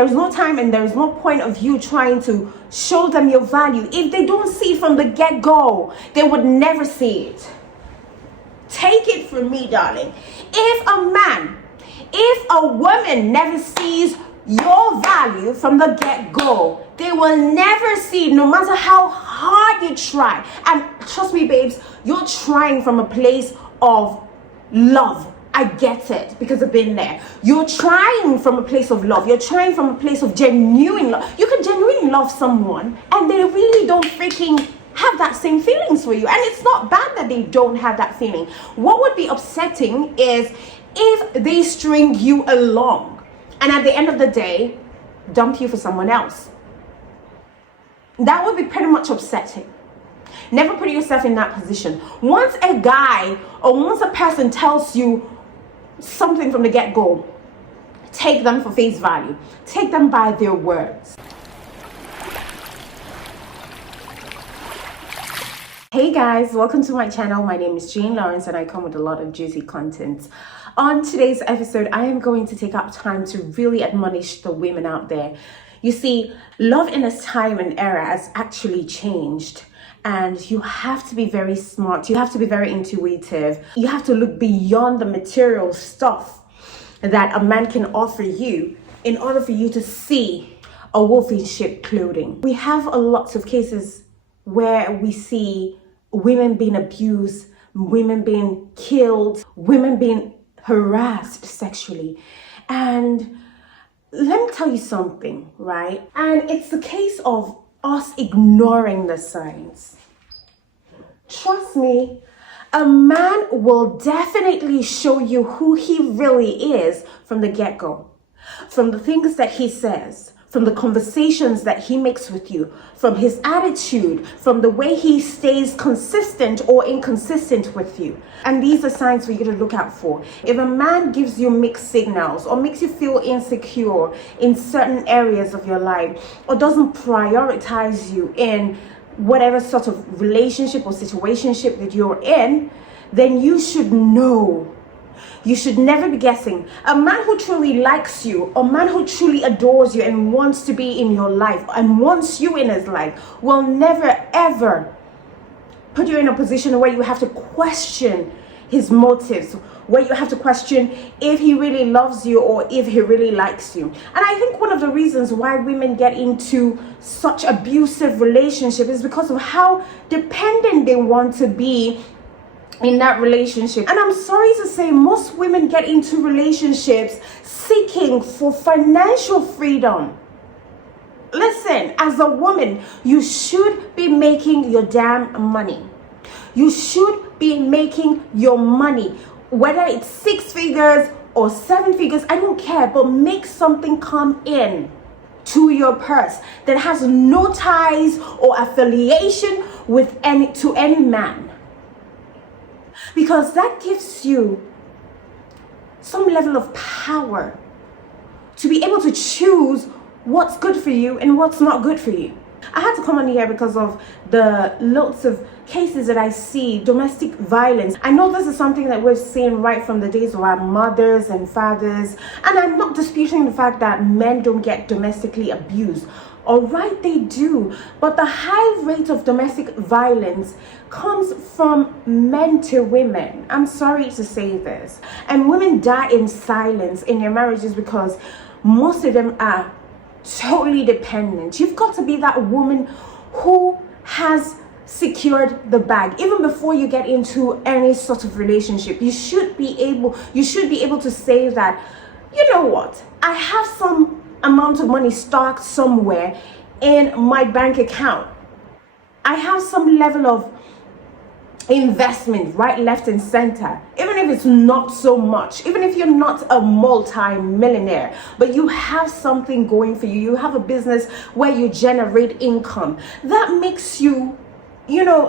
there's no time and there's no point of you trying to show them your value. If they don't see it from the get-go, they would never see it. Take it from me, darling. If a woman never sees your value from the get-go, they will never see it, no matter how hard you try. And trust me, babes, you're trying from a place of love. I get it, because I've been there. You're trying from a place of love. You're trying from a place of genuine love. You can genuinely love someone and they really don't freaking have that same feelings for you. And it's not bad that they don't have that feeling. What would be upsetting is if they string you along and at the end of the day dump you for someone else. That would be pretty much upsetting. Never put yourself in that position. Once a guy or once a person tells you something from the get-go, take them for face value. Take them by their words. Hey guys, welcome to my channel. My name is Jane Lawrence and I come with a lot of juicy content. On today's episode, I am going to take out time to really admonish the women out there. You see, love in this time and era has actually changed. And you have to be very smart. You have to be very intuitive. You have to look beyond the material stuff that a man can offer you in order for you to see a wolf in sheep clothing. We have a lot of cases where we see women being abused, women being killed, women being harassed sexually. And let me tell you something, right? And it's the case of us ignoring the signs. Trust me, a man will definitely show you who he really is from the get-go. From the things that he says, from the conversations that he makes with you, from his attitude, from the way he stays consistent or inconsistent with you. And these are signs for you to look out for. If a man gives you mixed signals or makes you feel insecure in certain areas of your life or doesn't prioritize you in whatever sort of relationship or situationship that you're in, then you should know. You should never be guessing. A man who truly likes you, a man who truly adores you and wants to be in your life and wants you in his life will never ever put you in a position where you have to question his motives, where you have to question if he really loves you or if he really likes you. And I think one of the reasons why women get into such abusive relationship is because of how dependent they want to be in that relationship. And I'm sorry to say, most women get into relationships seeking for financial freedom. Listen, as a woman, you should be making your damn money. You should be making your money, whether it's 6 figures or 7 figures, I don't care, but make something come in to your purse that has no ties or affiliation with any man. Because that gives you some level of power to be able to choose what's good for you and what's not good for you. I had to come on here because of the lots of cases that I see, domestic violence. I know this is something that we've seen right from the days of our mothers and fathers. And I'm not disputing the fact that men don't get domestically abused. All right, they do. But the high rate of domestic violence comes from men to women. I'm sorry to say this. And women die in silence in their marriages because most of them are totally dependent. You've got to be that woman who has secured the bag. Even before you get into any sort of relationship, you should be able to say that, you know what, I have some amount of money stocked somewhere in my bank account. I have some level of investment right, left and center, even if it's not so much, even if you're not a multi-millionaire, but you have something going for you. You have a business where you generate income that makes you,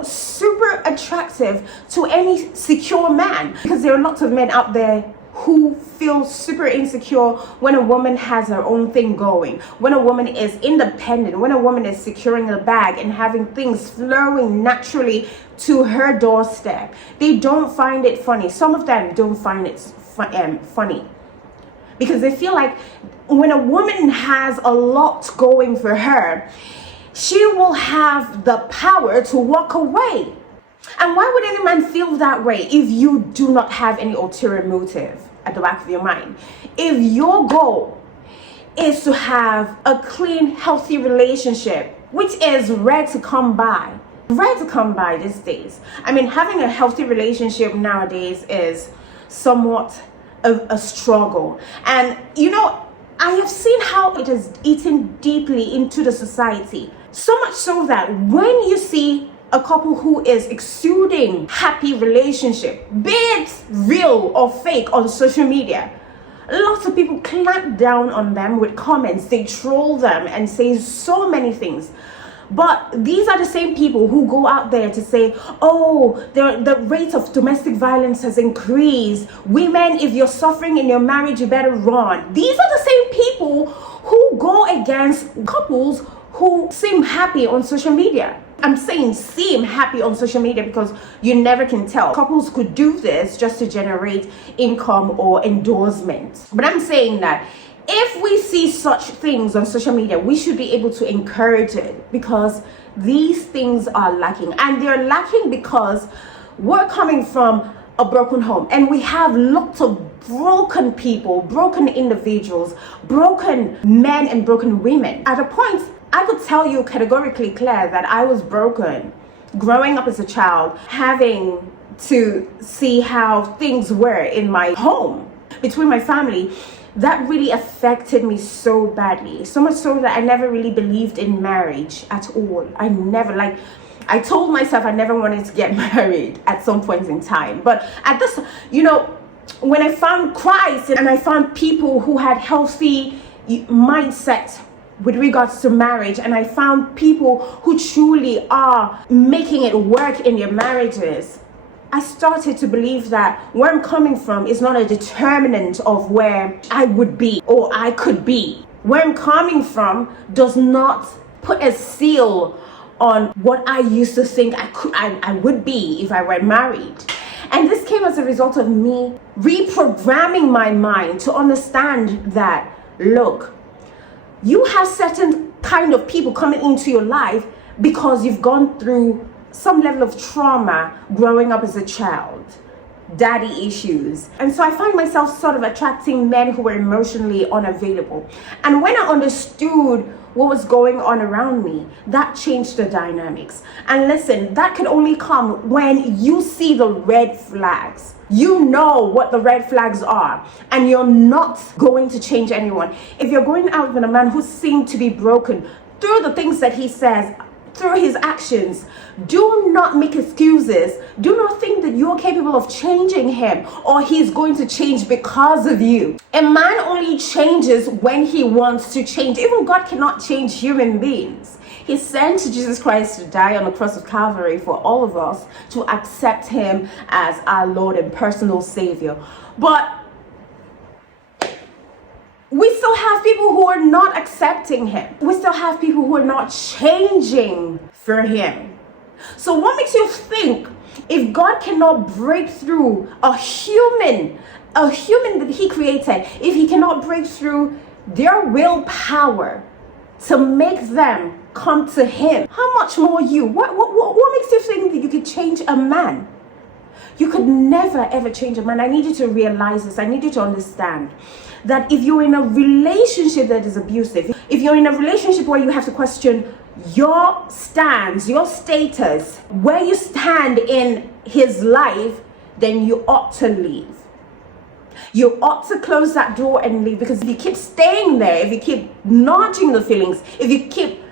super attractive to any secure man, because there are lots of men out there who feel super insecure when a woman has her own thing going, when a woman is independent, when a woman is securing a bag and having things flowing naturally to her doorstep. They don't find it funny. Some of them don't find it funny. because they feel like when a woman has a lot going for her, she will have the power to walk away. And why would any man feel that way if you do not have any ulterior motive at the back of your mind? If your goal is to have a clean, healthy relationship, which is rare to come by these days. I mean, having a healthy relationship nowadays is somewhat of a struggle. And I have seen how it has eaten deeply into the society. So much so that when you see a couple who is exuding happy relationship, be it real or fake, on social media, lots of people clamp down on them with comments. They troll them and say so many things. But these are the same people who go out there to say, oh, the rate of domestic violence has increased. Women, if you're suffering in your marriage, you better run. These are the same people who go against couples who seem happy on social media. I'm saying seem happy on social media because you never can tell. Couples could do this just to generate income or endorsement. But I'm saying that if we see such things on social media, we should be able to encourage it, because these things are lacking. And they're lacking because we're coming from a broken home, and we have lots of broken people, broken individuals, broken men and broken women. At a point, I could tell you categorically clear that I was broken growing up as a child, having to see how things were in my home between my family. That really affected me so badly, so much so that I never really believed in marriage at all. I told myself I never wanted to get married at some point in time. But at this, when I found Christ and I found people who had healthy mindset with regards to marriage, and I found people who truly are making it work in their marriages, I started to believe that where I'm coming from is not a determinant of where I would be or I could be. Where I'm coming from does not put a seal on what I used to think I would be if I were married. And this came as a result of me reprogramming my mind to understand that, look, you have certain kind of people coming into your life because you've gone through some level of trauma growing up as a child, daddy issues. And so I find myself sort of attracting men who were emotionally unavailable. And when I understood what was going on around me, that changed the dynamics. And listen, that can only come when you see the red flags. You know what the red flags are, and you're not going to change anyone. If you're going out with a man who seemed to be broken through the things that he says, through his actions, do not make excuses. Do not think that you're capable of changing him or he's going to change because of you. A man only changes when he wants to change. Even God cannot change human beings. He sent Jesus Christ to die on the cross of Calvary for all of us to accept him as our Lord and personal Savior. But we still have people who are not accepting him. We still have people who are not changing for him. So what makes you think if God cannot break through a human that he created, if he cannot break through their willpower to make them come to him, how much more you? What makes you think that you could change a man? You could never ever change a man. I need you to realize this. I need you to understand that if you're in a relationship that is abusive, if you're in a relationship where you have to question your stance, your status, where you stand in his life, then you ought to leave. You ought to close that door and leave, because if you keep staying there, if you keep nudging the feelings, if you keep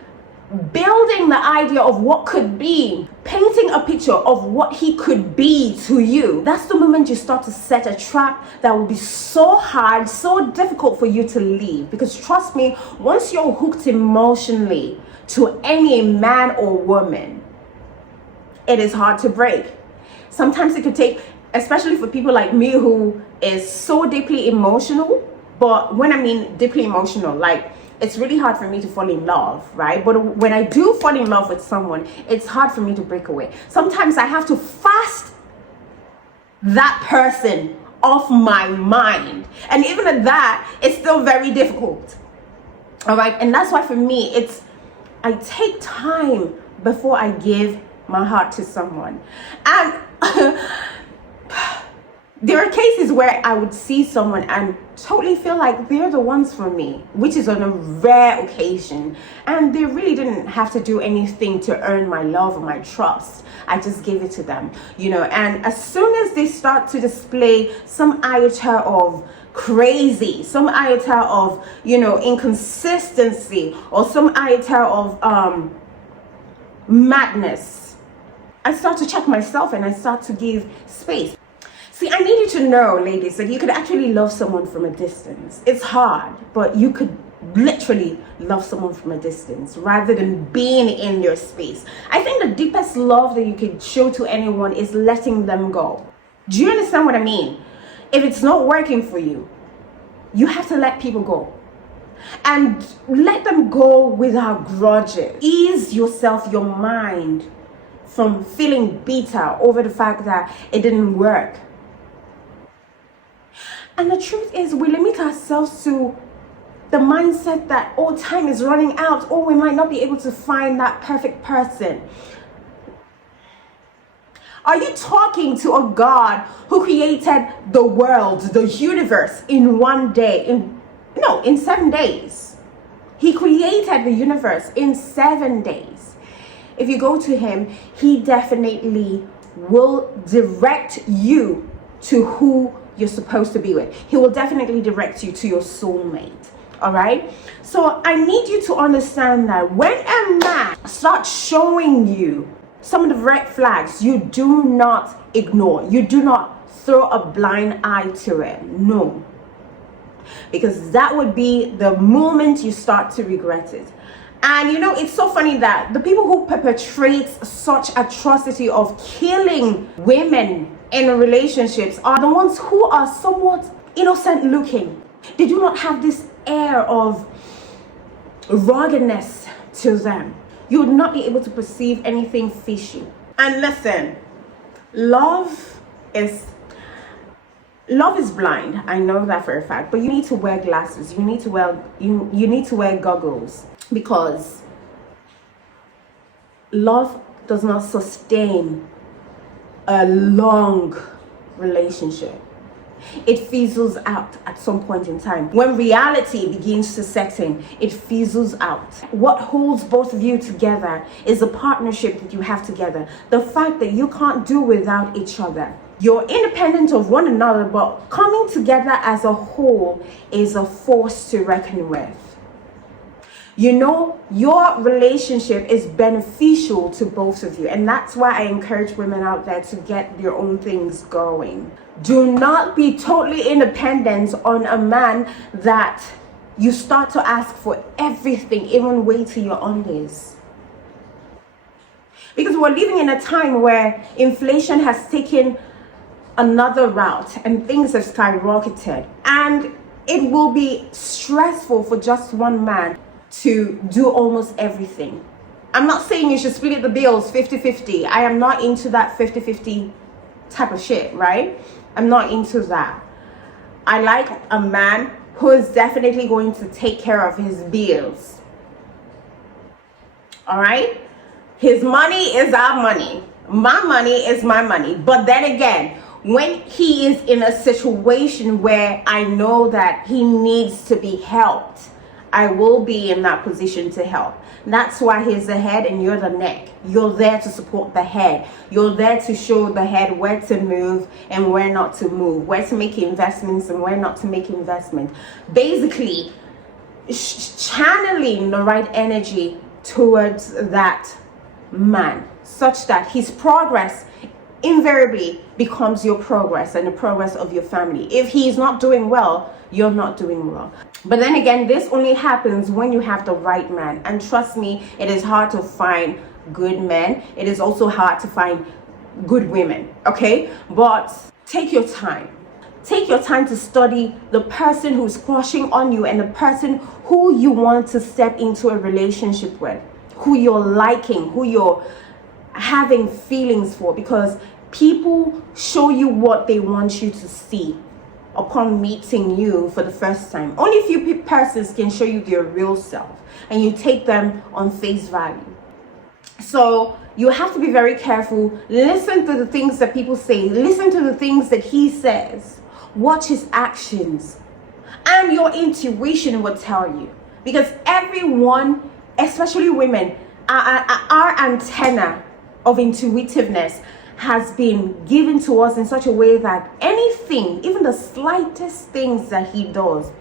building the idea of what could be, painting a picture of what he could be to you, that's the moment you start to set a trap that will be so hard, so difficult for you to leave. Because trust me, once you're hooked emotionally to any man or woman, it is hard to break. Sometimes it could take, especially for people like me who is so deeply emotional, but when I mean deeply emotional, like, it's really hard for me to fall in love, right? But when I do fall in love with someone, it's hard for me to break away. Sometimes I have to fast that person off my mind. And even at that, it's still very difficult. All right. And that's why for me, I take time before I give my heart to someone. And there are cases where I would see someone and totally feel like they're the ones for me, which is on a rare occasion. And they really didn't have to do anything to earn my love or my trust. I just gave it to them, and as soon as they start to display some iota of crazy, some iota of, inconsistency, or some iota of madness, I start to check myself and I start to give space. See, I need you to know, ladies, that you could actually love someone from a distance. It's hard, but you could literally love someone from a distance rather than being in their space. I think the deepest love that you can show to anyone is letting them go. Do you understand what I mean? If it's not working for you, you have to let people go. And let them go without grudges. Ease yourself, your mind, from feeling bitter over the fact that it didn't work. And the truth is, we limit ourselves to the mindset that, time is running out, we might not be able to find that perfect person. Are you talking to a God who created the world, the universe in one day? In 7 days. He created the universe in 7 days. If you go to him, he definitely will direct you to who you're supposed to be with. He will definitely direct you to your soulmate. All right. So I need you to understand that when a man starts showing you some of the red flags, you do not ignore. You do not throw a blind eye to it. No. Because that would be the moment you start to regret it. And it's so funny that the people who perpetrate such atrocity of killing women in relationships are the ones who are somewhat innocent looking. They do not have this air of ruggedness to them. You would not be able to perceive anything fishy. And listen, love is blind. I know that for a fact. But you need to wear glasses. You need to wear goggles, because love does not sustain a long relationship. It fizzles out at some point in time. When reality begins to set in, it fizzles out. What holds both of you together is the partnership that you have together. The fact that you can't do without each other. You're independent of one another, but coming together as a whole is a force to reckon with. Your relationship is beneficial to both of you. And that's why I encourage women out there to get their own things going. Do not be totally independent on a man that you start to ask for everything, even way to your undies. Because we're living in a time where inflation has taken another route and things have skyrocketed. And it will be stressful for just one man to do almost everything. I'm not saying you should split the bills 50-50. I am not into that 50-50 type of shit, right? I'm not into that. I like a man who is definitely going to take care of his bills. All right? His money is our money. My money is my money. But then again, when he is in a situation where I know that he needs to be helped, I will be in that position to help. That's why he's the head and you're the neck. You're there to support the head. You're there to show the head where to move and where not to move, where to make investments and where not to make investments. Basically, channeling the right energy towards that man, such that his progress invariably becomes your progress and the progress of your family. If he's not doing well, you're not doing well. But then again, this only happens when you have the right man. And trust me, it is hard to find good men. It is also hard to find good women, okay? But take your time. Take your time to study the person who's crushing on you and the person who you want to step into a relationship with, who you're liking, who you're having feelings for, because people show you what they want you to see. upon meeting you for the first time. Only few persons can show you their real self, and you take them on face value. So you have to be very careful. Listen to the things that people say. Listen to the things that he says. Watch his actions. And your intuition will tell you. Because everyone, especially women, our antenna of intuitiveness has been given to us in such a way that anything, even the slightest things that he does,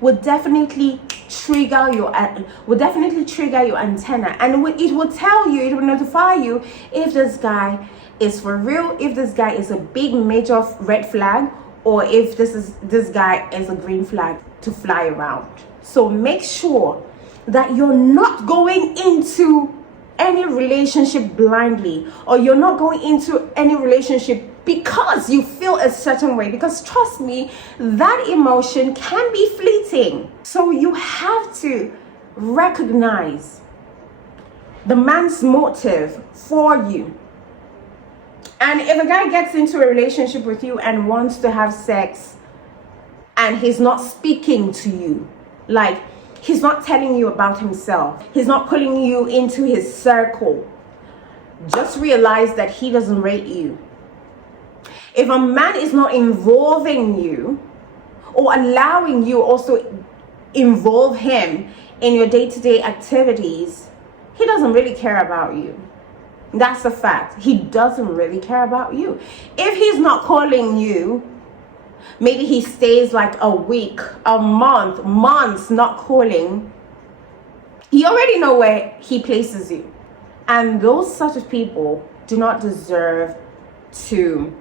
would definitely trigger your antenna, and it will tell you, it will notify you if this guy is for real, if this guy is a big major red flag, or if this guy is a green flag to fly around. So make sure that you're not going into any relationship blindly, or you're not going into any relationship because you feel a certain way, because trust me, that emotion can be fleeting. So you have to recognize the man's motive for you. And if a guy gets into a relationship with you and wants to have sex and he's not speaking to you, like he's not telling you about himself, he's not pulling you into his circle, just realize that he doesn't rate you. If a man is not involving you or allowing you also involve him in your day-to-day activities, he doesn't really care about you. That's a fact. He doesn't really care about you. If he's not calling you, maybe he stays like a week, a month, months not calling, you already know where he places you. And those sort of people do not deserve to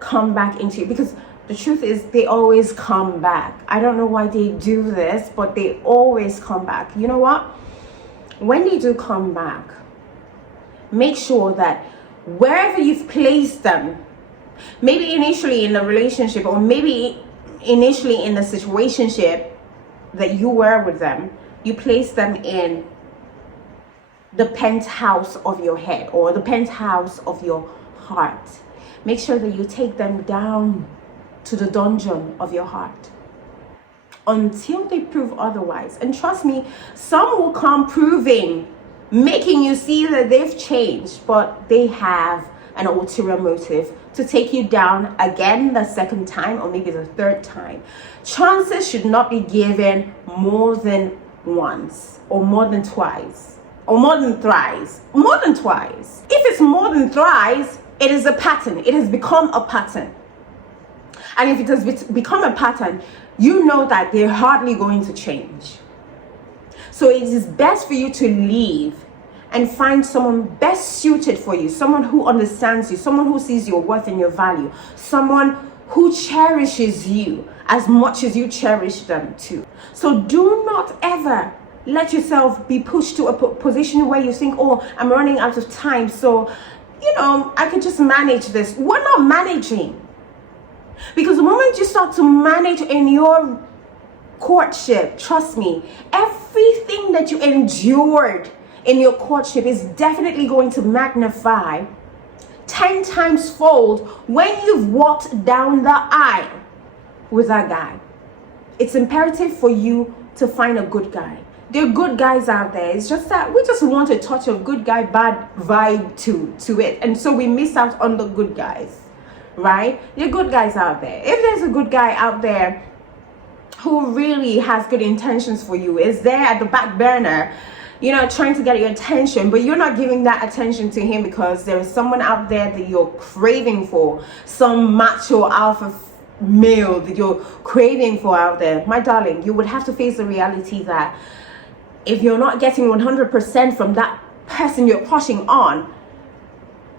come back into you, because the truth is they always come back. I don't know why they do this, but they always come back. You know what? When they do come back, make sure that wherever you've placed them, maybe initially in the relationship, or maybe initially in the situationship that you were with them, you place them in the penthouse of your head or the penthouse of your heart. Make sure that you take them down to the dungeon of your heart until they prove otherwise. And trust me, some will come proving, making you see that they've changed, but they have an ulterior motive to take you down again the second time, or maybe the third time. Chances should not be given more than once, or more than twice, or more than thrice, more than twice. If it's more than thrice, it is a pattern. It has become a pattern. And if it has become a pattern, you know that they're hardly going to change. So it is best for you to leave and find someone best suited for you, someone who understands you, someone who sees your worth and your value, someone who cherishes you as much as you cherish them too. So do not ever let yourself be pushed to a position where you think, oh, I'm running out of time, so I could just manage this. We're not managing. Because the moment you start to manage in your courtship, trust me, everything that you endured in your courtship is definitely going to magnify 10 times fold when you've walked down the aisle with that guy. It's imperative for you to find a good guy. There are good guys out there. It's just that we just want a touch of good guy, bad vibe to it. And so we miss out on the good guys, right? There are good guys out there. If there's a good guy out there who really has good intentions for you, is there at the back burner, trying to get your attention, but you're not giving that attention to him because there is someone out there that you're craving for, some macho alpha male that you're craving for out there, my darling, you would have to face the reality that if you're not getting 100% from that person you're pushing on,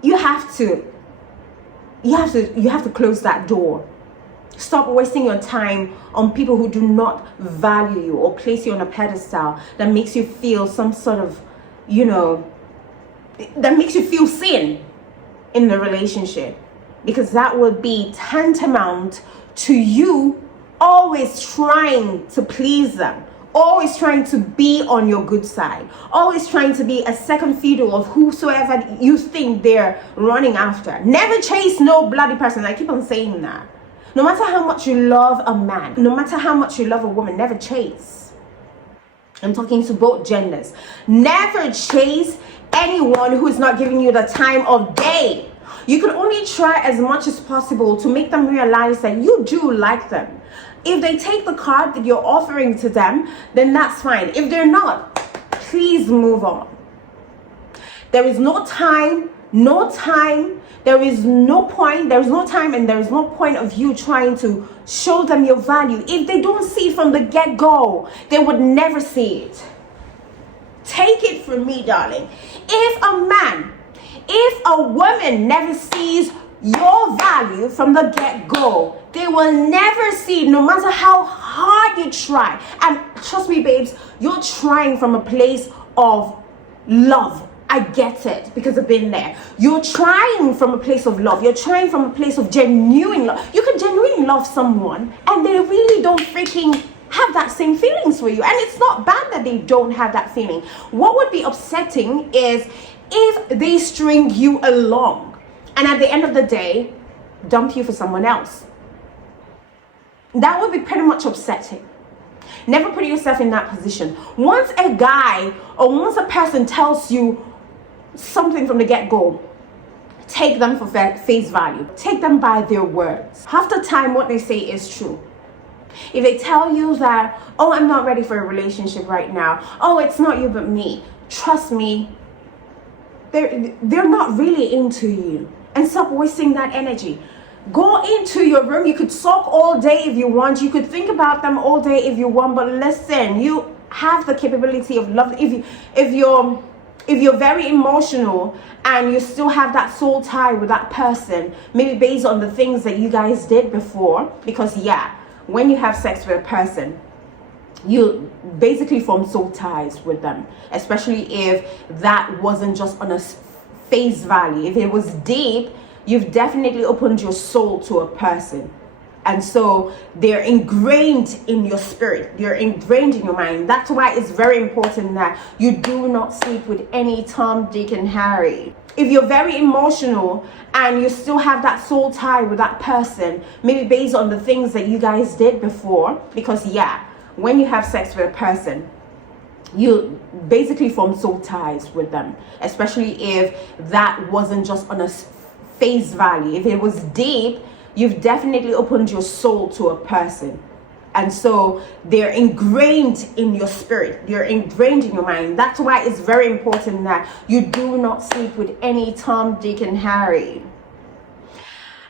you have to close that door. Stop wasting your time on people who do not value you or place you on a pedestal that makes you feel some sort of, that makes you feel seen in the relationship. Because that would be tantamount to you always trying to please them, always trying to be on your good side, always trying to be a second fiddle of whosoever you think they're running after. Never chase no bloody person. I keep on saying that. No matter how much you love a man, no matter how much you love a woman, never chase. I'm talking to both genders. Never chase anyone who is not giving you the time of day. You can only try as much as possible to make them realize that you do like them. If they take the card that you're offering to them, then that's fine. If they're not, please move on. There is no time, there is no point, there is no time, and there is no point of you trying to show them your value. If they don't see it from the get-go, they would never see it. Take it from me, darling. If a woman never sees your value from the get-go, they will never see it, no matter how hard you try. And trust me, babes, you're trying from a place of love. I get it, because I've been there. You're trying from a place of love. You're trying from a place of genuine love. You can genuinely love someone and they really don't freaking have that same feelings for you. And it's not bad that they don't have that feeling. What would be upsetting is if they string you along and at the end of the day, dump you for someone else. That would be pretty much upsetting. Never put yourself in that position. Once a guy or once a person tells you something from the get-go, take them for face value. Take them by their words. Half the time what they say is true. If they tell you that, oh, I'm not ready for a relationship right now, oh, it's not you but me, trust me, they're not really into you. And stop wasting that energy. Go into your room. You could sulk all day if you want. You could think about them all day if you want. But listen, you have the capability of love. If you're very emotional and you still have that soul tie with that person, maybe based on the things that you guys did before, because yeah, when you have sex with a person, you basically form soul ties with them, especially if that wasn't just on a face value. If it was deep, you've definitely opened your soul to a person. And so they're ingrained in your spirit. They're ingrained in your mind. That's why it's very important that you do not sleep with any Tom, Dick, and Harry. If you're very emotional and you still have that soul tie with that person, maybe based on the things that you guys did before, because yeah, when you have sex with a person, you basically form soul ties with them, especially if that wasn't just on a face value. If it was deep, you've definitely opened your soul to a person. And so they're ingrained in your spirit. They're ingrained in your mind. That's why it's very important that you do not sleep with any Tom, Dick, and Harry.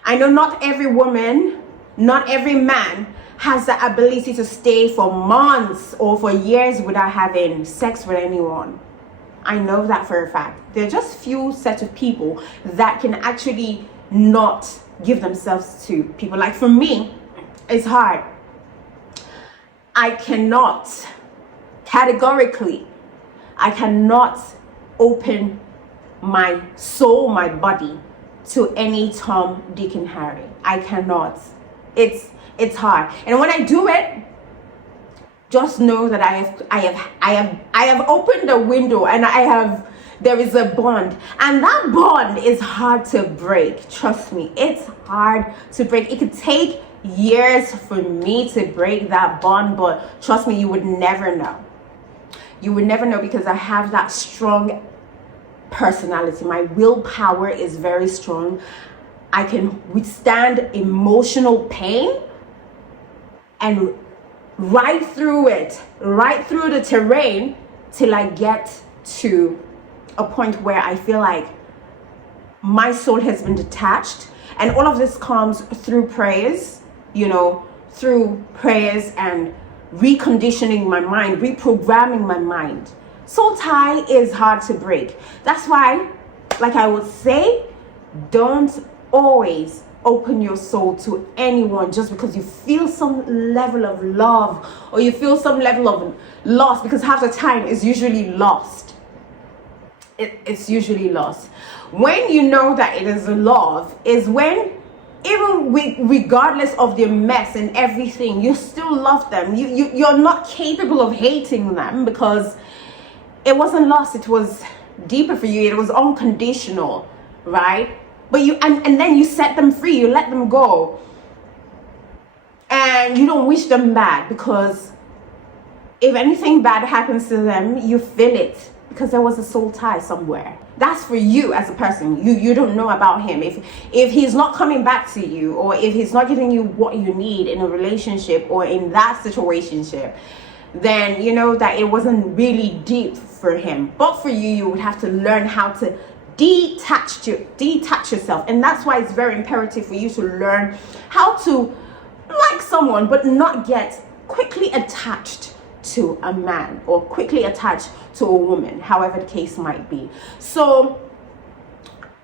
I know not every woman, not every man has the ability to stay for months or for years without having sex with anyone. I know that for a fact. There are just few sets of people that can actually not give themselves to people. Like for me, it's hard. I cannot, categorically, I cannot open my soul, my body to any Tom, Dick, and Harry. I cannot. It's hard. And when I do it, just know that I have opened a window and there is a bond, and that bond is hard to break. Trust me, it's hard to break. It could take years for me to break that bond, but trust me, you would never know. You would never know, because I have that strong personality. My willpower is very strong. I can withstand emotional pain and ride through it, right through the terrain, till I get to a point where I feel like my soul has been detached. And all of this comes through prayers, through prayers and reconditioning my mind, reprogramming my mind. Soul tie is hard to break. That's why, like I would say, don't always open your soul to anyone just because you feel some level of love or you feel some level of loss, because half the time it's usually lost. It's usually lost. When you know that it is love is when, even regardless of their mess and everything, you still love them. You're not capable of hating them, because it wasn't lost. It was deeper for you. It was unconditional, right? But and then you set them free. You let them go. and you don't wish them bad, because if anything bad happens to them, you feel it, because there was a soul tie somewhere. That's for you as a person. You don't know about him. If he's not coming back to you, or if he's not giving you what you need in a relationship or in that situationship, then you know that it wasn't really deep for him. But for you, you would have to learn how to detach yourself. And that's why it's very imperative for you to learn how to like someone, but not get quickly attached to a man or quickly attached to a woman, however the case might be. So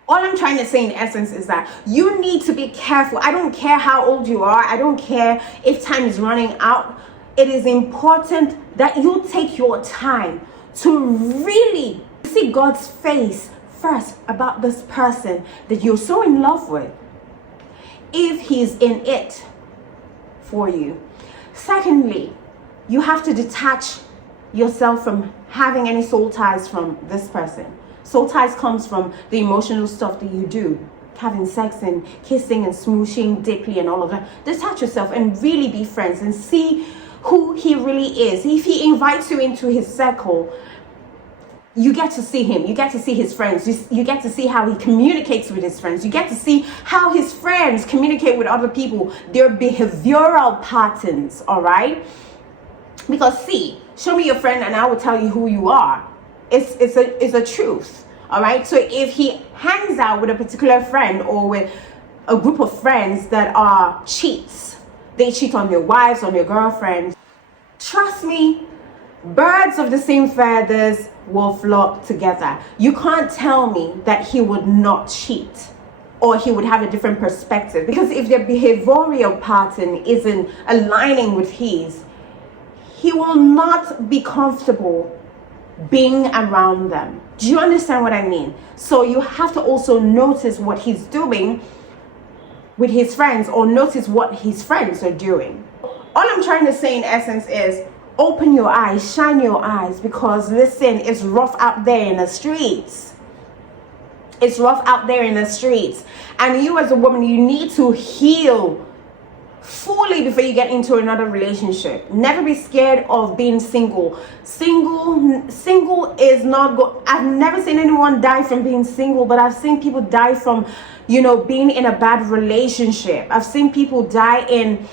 all I'm trying to say in essence is that you need to be careful. I don't care how old you are. I don't care if time is running out. It is important that you take your time to really see God's face first about this person that you're so in love with, if he's in it for you. Secondly, you have to detach yourself from having any soul ties from this person. Soul ties comes from the emotional stuff that you do, having sex and kissing and smooshing deeply and all of that. Detach yourself and really be friends and see who he really is. If he invites you into his circle, you get to see him. You get to see his friends. You get to see how he communicates with his friends. You get to see how his friends communicate with other people, their behavioral patterns, all right? Because see, show me your friend and I will tell you who you are. It's a truth, all right? So if he hangs out with a particular friend or with a group of friends that are cheats, they cheat on their wives, on their girlfriends, trust me, birds of the same feathers will flock together. You can't tell me that he would not cheat or he would have a different perspective, because if their behavioral pattern isn't aligning with his, he will not be comfortable being around them. Do you understand what I mean? So you have to also notice what he's doing with his friends, or notice what his friends are doing. All I'm trying to say in essence is open your eyes, shine your eyes, because listen, it's rough out there in the streets. It's rough out there in the streets. And you as a woman, you need to heal fully before you get into another relationship. Never be scared of being single. Single is not good. I've never seen anyone die from being single, but I've seen people die from, being in a bad relationship. I've seen people die in,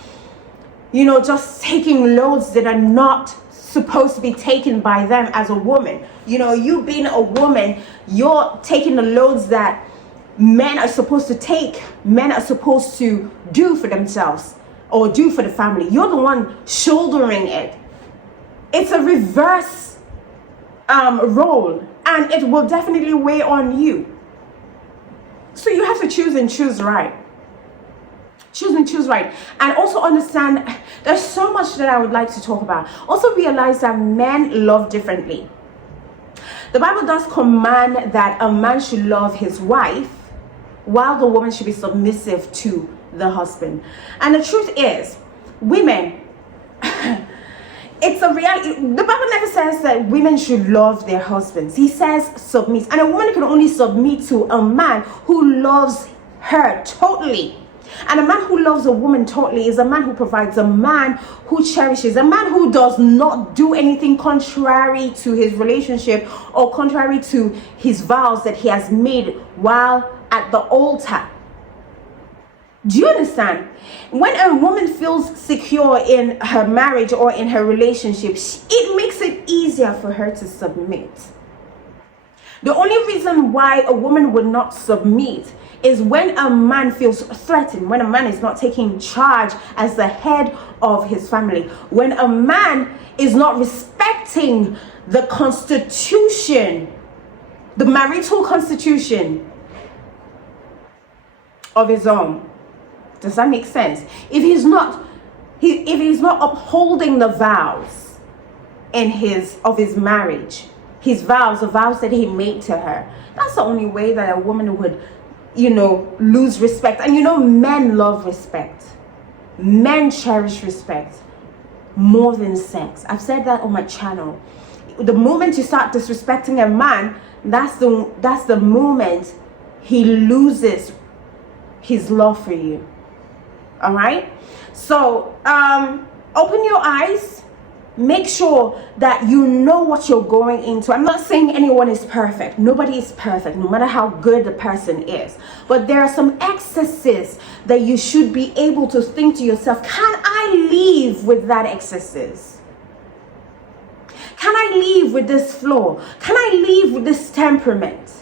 just taking loads that are not supposed to be taken by them as a woman. You being a woman, you're taking the loads that men are supposed to take, men are supposed to do for themselves or do for the family. You're the one shouldering it. It's a reverse role, and it will definitely weigh on you. So you have to choose and choose right. Choose and choose right. And also understand, there's so much that I would like to talk about. Also realize that men love differently. The Bible does command that a man should love his wife, while the woman should be submissive to the husband. And the truth is, women, it's a reality. The Bible never says that women should love their husbands. He says submit. And a woman can only submit to a man who loves her totally. And a man who loves a woman totally is a man who provides, a man who cherishes, a man who does not do anything contrary to his relationship or contrary to his vows that he has made while at the altar. Do you understand? When a woman feels secure in her marriage or in her relationship, it makes it easier for her to submit. The only reason why a woman would not submit is when a man feels threatened, when a man is not taking charge as the head of his family, when a man is not respecting the constitution, the marital constitution of his own. Does that make sense? If he's not upholding the vows of his marriage, his vows, the vows that he made to her, that's the only way that a woman would, lose respect. And men love respect. Men cherish respect more than sex. I've said that on my channel. The moment you start disrespecting a man, that's the moment he loses his love for you. All right. So open your eyes. Make sure that you know what you're going into. I'm not saying anyone is perfect. Nobody is perfect, no matter how good the person is. But there are some excesses that you should be able to think to yourself, can I live with that excesses? Can I live with this flaw? Can I live with this temperament?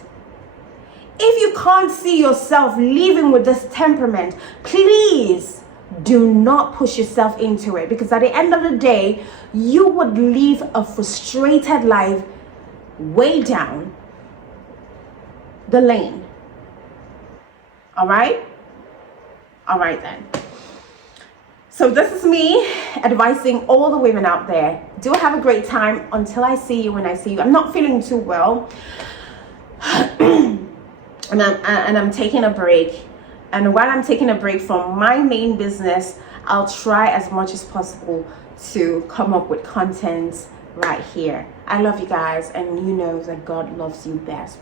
If you can't see yourself living with this temperament, please do not push yourself into it, because at the end of the day, you would live a frustrated life way down the lane. All right? All right then. So this is me advising all the women out there. Do have a great time until I see you when I see you. I'm not feeling too well. and I'm taking a break. And while I'm taking a break from my main business, I'll try as much as possible to come up with content right here. I love you guys, and you know that God loves you best.